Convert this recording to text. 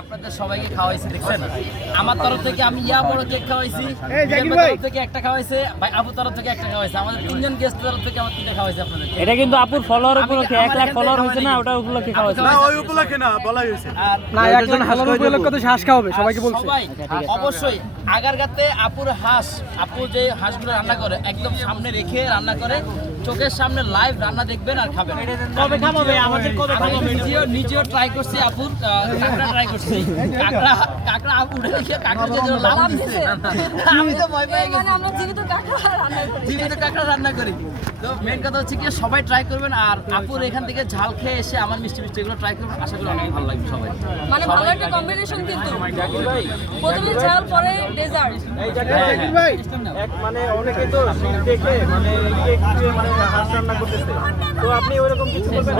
আপনাদের সবাইকে খাওয়াইছি দেখছেন? আমার তরফ থেকে আমি ইয়া বড় কেক খাওয়াইছি এই জাকির ভাই। তরফ থেকে একটা খাওয়াইছে ভাই আবু তরফ থেকে একটা খাওয়াইছে। আমাদের তিনজন গেস্ট তরফ থেকে আমার তিনটা খাওয়াইছে আপনাদের। এটা কিন্তু আপুর ফলোয়ার উপলক্ষে এক লাখ ফলোয়ার হয়েছে না ওটা উপলক্ষে আপু খাওয়াছে ওই উপলক্ষে না বলাই হয়েছে। না একজন হালাল উপলক্ষে তো শ্বাস খাওয়াবে সবাইকে বলছে। অবশ্যই আগারগাতে আপুর হাঁস আপু যে হাঁসগুলো রান্না করে একদম সামনে রেখে রান্না করে চোখের সামনে লাইভ রান্না দেখবেন আর খাবেন। কবে খাওয়াবে আমাদের কবে খাওয়াবে নিজেও নিজেও ট্রাই করছি আপুর কাঁকড়া ট্রাই করছি। কাঁকড়া কাঁকড়া আপু উঠে দেখে কাঁকড়া যে জন্য লাভ আমি তো ভয় পেয়ে গেছি। মানে আমরা জীবিত কাঁকড়া রান্না করি। জীবিত কাঁকড়া রান্না করি। তো মেন কথা হচ্ছে কি সবাই ট্রাই করবেন। আর আপুর এখান থেকে ঝাল খেয়ে এসে আমার মিষ্টি মিষ্টি এগুলো ট্রাই করবেন। আশা করি অনেক ভালো লাগবে সবাই। মানে ভালো একটা কম্বিনেশন কিন্তু। প্রথমে ঝাল পরে ডেজার্ট মানে অনেকে তো দেখে মানে মানে হাঁস রান্না করতেছে। তো আপনি ওরকম কিছু করবেন